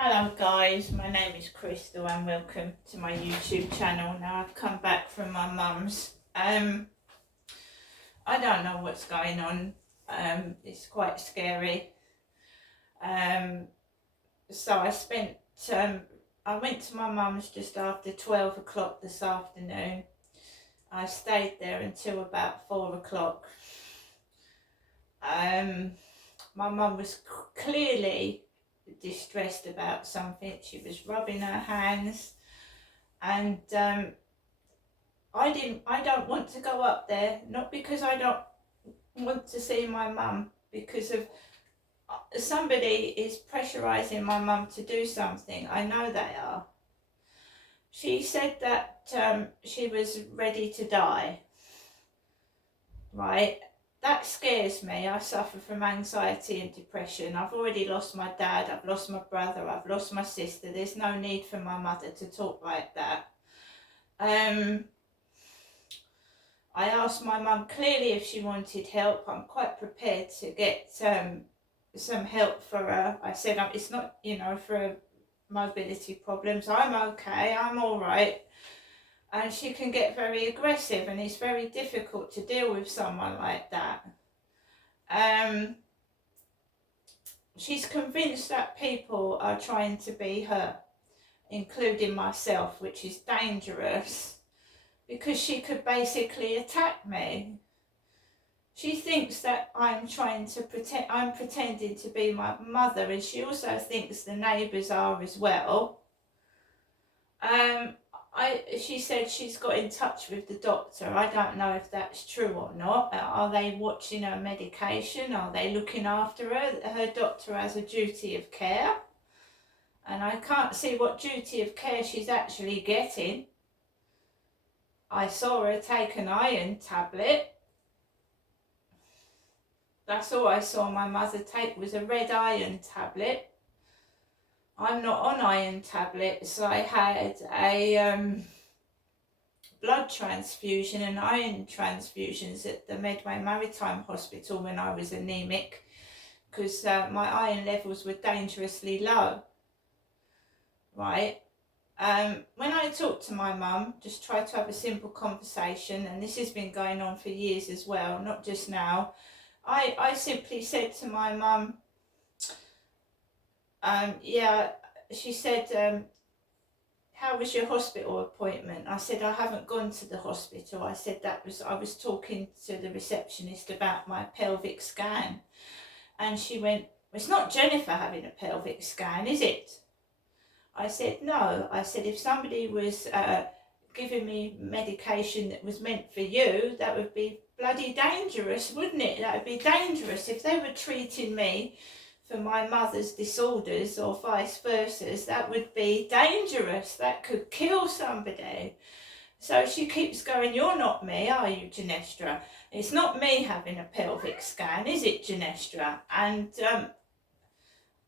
Hello guys, my name is Crystal and welcome to my YouTube channel. Now I've come back from my mum's. I don't know what's going on. It's quite scary. So I went to my mum's just after 12 o'clock this afternoon. I stayed there until about 4 o'clock. My mum was clearly distressed about something. She was rubbing her hands, and I don't want to go up there, not because I don't want to see my mum, because of somebody is pressurizing my mum to do something. I know they are. She said that she was ready to die, right? That scares me. I suffer from anxiety and depression. I've already lost my dad, I've lost my brother, I've lost my sister. There's no need for my mother to talk like that. I asked my mum clearly if she wanted help. I'm quite prepared to get some help for her. I said it's not, for mobility problems. I'm okay, I'm all right. And she can get very aggressive, and it's very difficult to deal with someone like that. She's convinced that people are trying to be her, including myself, which is dangerous because she could basically attack me. She thinks that I'm pretending to be my mother, and she also thinks the neighbours are as well. She said she's got in touch with the doctor. I don't know if that's true or not. Are they watching her medication? Are they looking after her? Her doctor has a duty of care, and I can't see what duty of care she's actually getting. I saw her take an iron tablet. That's all I saw my mother take, was a red iron tablet. I'm not on iron tablets. I had a blood transfusion and iron transfusions at the Medway Maritime Hospital when I was anemic, because my iron levels were dangerously low. Right? When I talked to my mum, just tried to have a simple conversation, and this has been going on for years as well, not just now. I simply said to my mum, she said, how was your hospital appointment? I said, I haven't gone to the hospital. I said I was talking to the receptionist about my pelvic scan. And she went, it's not Jennifer having a pelvic scan, is it? I said, no. I said, if somebody was giving me medication that was meant for you, that would be bloody dangerous, wouldn't it? That would be dangerous. If they were treating me for my mother's disorders or vice versa, that would be dangerous. That could kill somebody. So she keeps going, you're not me, are you, Genestra? It's not me having a pelvic scan, is it, Genestra? And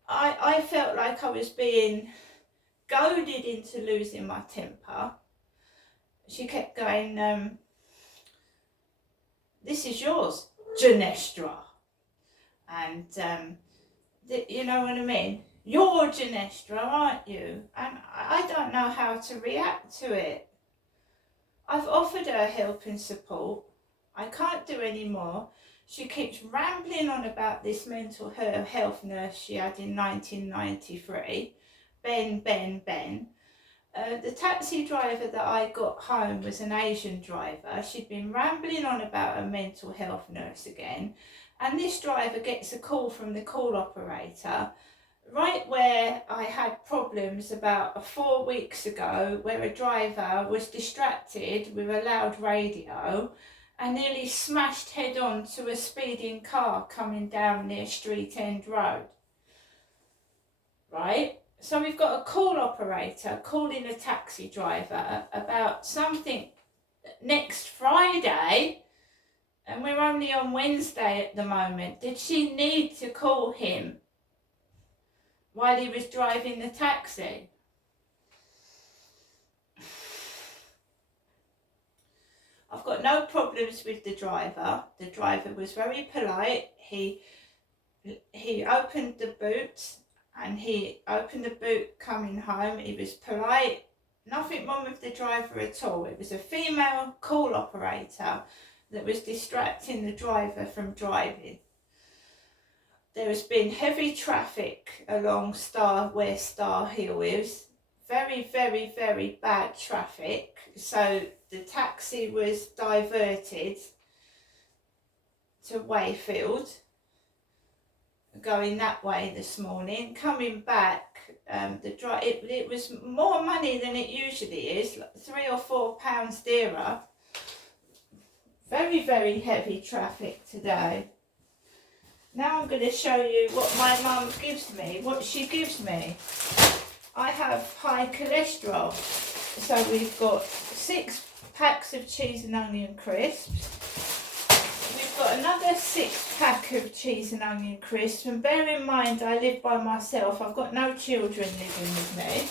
I felt like I was being goaded into losing my temper. She kept going, this is yours, Genestra. And you know what I mean? You're Genestra, aren't you? And I don't know how to react to it. I've offered her help and support. I can't do any more. She keeps rambling on about this mental health nurse she had in 1993, Ben. The taxi driver that I got home was an Asian driver. She'd been rambling on about a mental health nurse again. And this driver gets a call from the call operator right where I had problems about 4 weeks ago, where a driver was distracted with a loud radio and nearly smashed head on to a speeding car coming down near Street End Road. Right? So we've got a call operator calling a taxi driver about something next Friday, and we're only on Wednesday at the moment. Did she need to call him while he was driving the taxi? I've got no problems with the driver. The driver was very polite. He opened the boot and he opened the boot coming home. He was polite, nothing wrong with the driver at all. It was a female call operator that was distracting the driver from driving. There has been heavy traffic along where Star Hill is. Very, very, very bad traffic. So the taxi was diverted to Wayfield, going that way this morning. Coming back, it was more money than it usually is, like £3 or £4 dearer. Very, very heavy traffic today. Now I'm going to show you what my mum gives me, what she gives me. I have high cholesterol, so we've got 6 packs of cheese and onion crisps. We've got another 6 pack of cheese and onion crisps, and bear in mind I live by myself, I've got no children living with me.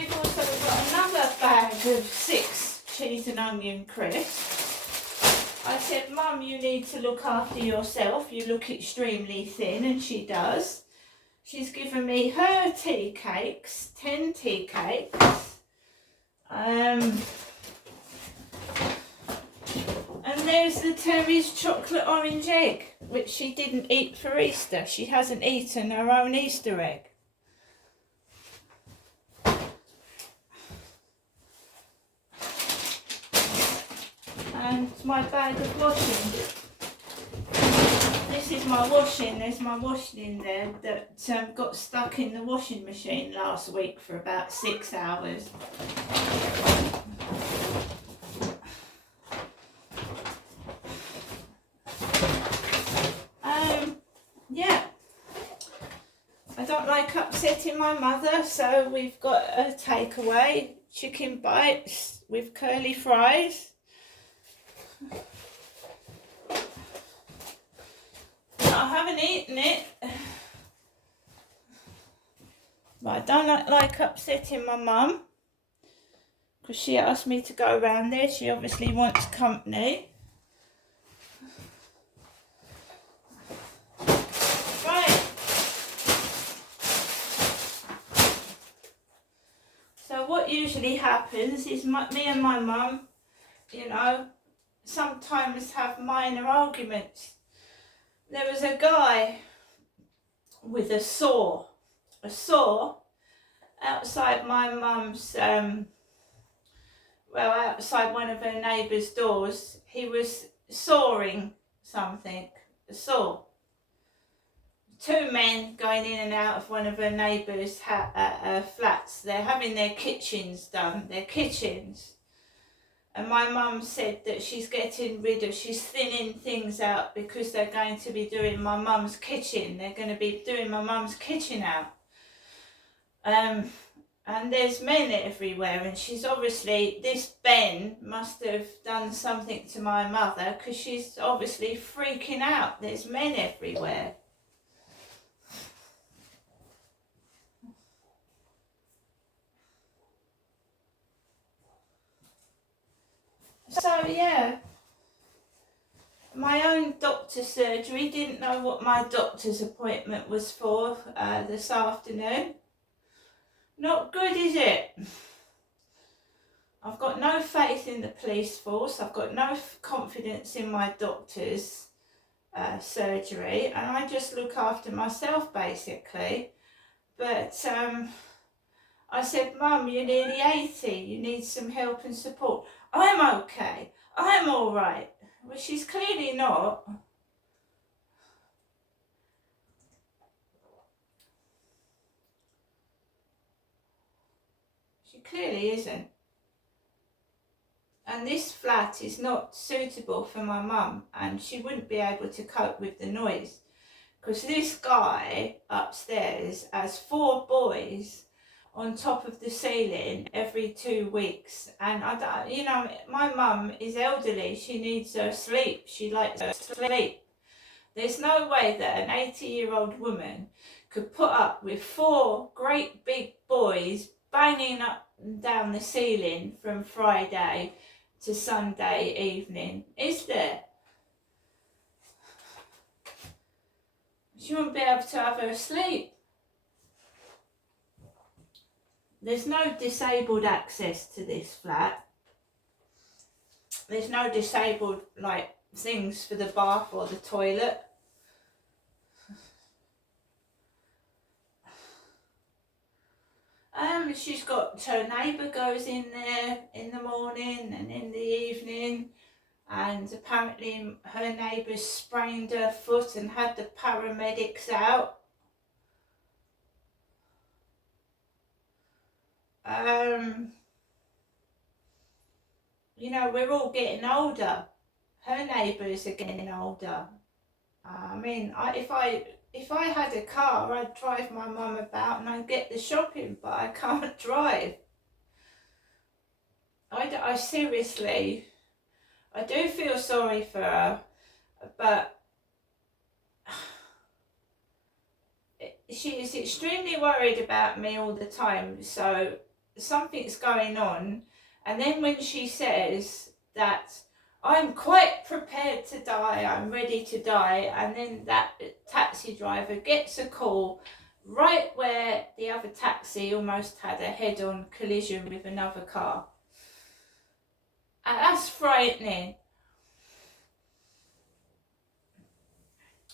We've also got another bag of 6 cheese and onion crisps. I said, Mum, you need to look after yourself, you look extremely thin, and she does. She's given me her tea cakes, 10 tea cakes. And there's the Terry's chocolate orange egg, which she didn't eat for Easter. She hasn't eaten her own Easter egg. And my bag of washing. This is my washing. There's my washing in there that got stuck in the washing machine last week for about 6 hours. Yeah. I don't like upsetting my mother, so we've got a takeaway, chicken bites with curly fries. I haven't eaten it, but I don't like upsetting my mum, because she asked me to go around there. She obviously wants company. Right. So what usually happens is me and my mum, you know, sometimes have minor arguments. There was a guy with a saw outside my mum's, outside one of her neighbour's doors. He was sawing something, a saw. 2 men going in and out of one of her neighbour's flats. They're having their kitchens done, their kitchens. And my mum said that she's thinning things out because they're going to be doing my mum's kitchen. They're going to be doing my mum's kitchen out. And there's men everywhere, and she's obviously, this Ben must have done something to my mother, because she's obviously freaking out. There's men everywhere. So yeah, my own doctor's surgery, didn't know what my doctor's appointment was for this afternoon. Not good, is it? I've got no faith in the police force. I've got no confidence in my doctor's surgery, and I just look after myself basically. But I said, Mum, you're nearly 80, you need some help and support. I'm okay, I'm all right. Well, she's clearly not. She clearly isn't. And this flat is not suitable for my mum, and she wouldn't be able to cope with the noise, because this guy upstairs has 4 boys on top of the ceiling every 2 weeks. And my mum is elderly, she needs her sleep, she likes her sleep. There's no way that an 80-year-old woman could put up with 4 great big boys banging up and down the ceiling from Friday to Sunday evening, is there? She wouldn't be able to have her sleep. there's no disabled access to this flat. There's no disabled, like, things for the bath or the toilet. She's got, her neighbour goes in there in the morning and in the evening, and apparently her neighbour's sprained her foot and had the paramedics out. You know, we're all getting older. Her neighbours are getting older. I mean, if I had a car, I'd drive my mum about and I'd get the shopping, but I can't drive. I seriously, I do feel sorry for her, but she is extremely worried about me all the time, so something's going on. And then when she says that I'm quite prepared to die, I'm ready to die, and then that taxi driver gets a call right where the other taxi almost had a head-on collision with another car. And that's frightening.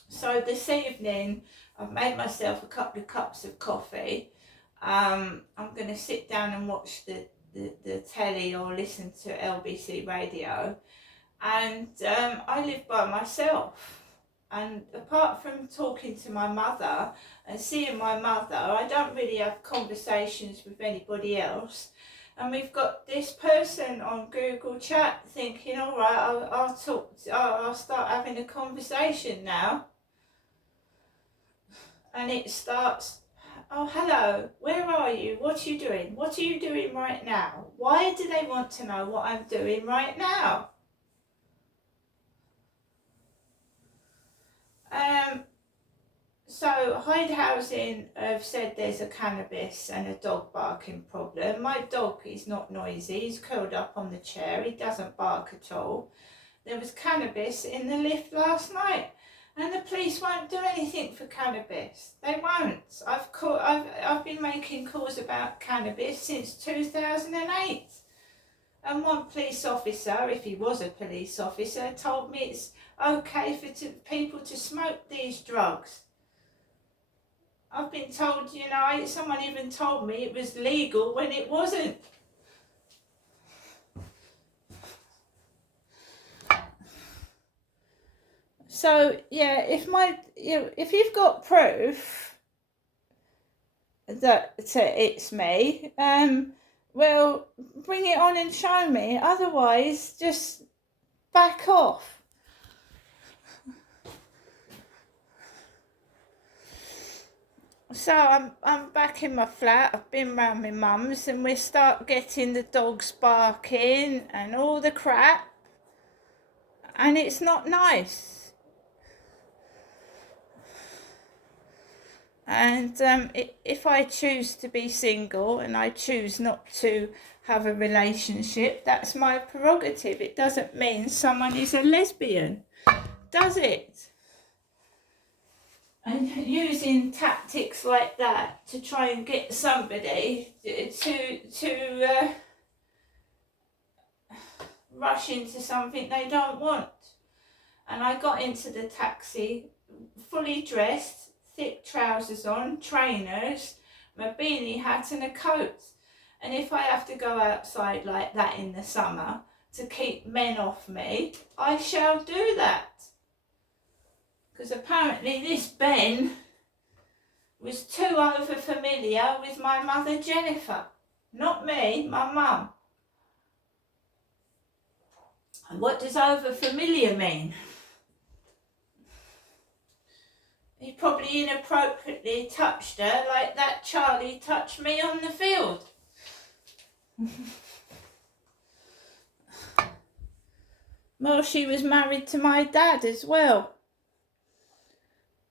So this evening, I've made myself a couple of cups of coffee. I'm going to sit down and watch the telly or listen to LBC radio. And I live by myself. And apart from talking to my mother and seeing my mother, I don't really have conversations with anybody else. And we've got this person on Google Chat thinking, all right, I'll start having a conversation now. And it starts, oh, hello, where are you? What are you doing? What are you doing right now? Why do they want to know what I'm doing right now? So Hyde Housing have said there's a cannabis and a dog barking problem. My dog is not noisy, he's curled up on the chair, he doesn't bark at all. There was cannabis in the lift last night, and the police won't do anything for cannabis. They won't. I've been making calls about cannabis since 2008. And one police officer, if he was a police officer, told me it's okay for people to smoke these drugs. I've been told, you know, someone even told me it was legal when it wasn't. So yeah, if you've got proof that it's me, well, bring it on and show me. Otherwise, just back off. So I'm back in my flat. I've been round my mum's, and we start getting the dogs barking and all the crap, and it's not nice. And if I choose to be single and I choose not to have a relationship, that's my prerogative. It doesn't mean someone is a lesbian, does it? And using tactics like that to try and get somebody to rush into something they don't want. And I got into the taxi fully dressed, thick trousers on, trainers, my beanie hat and a coat. And if I have to go outside like that in the summer to keep men off me, I shall do that. Because apparently this Ben was too over familiar with my mother Jennifer. Not me, my mum. And what does over familiar mean? He probably inappropriately touched her like that Charlie touched me on the field. Well, she was married to my dad as well.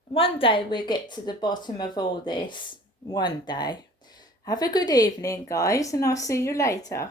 One day we'll get to the bottom of all this. One day. Have a good evening, guys, and I'll see you later.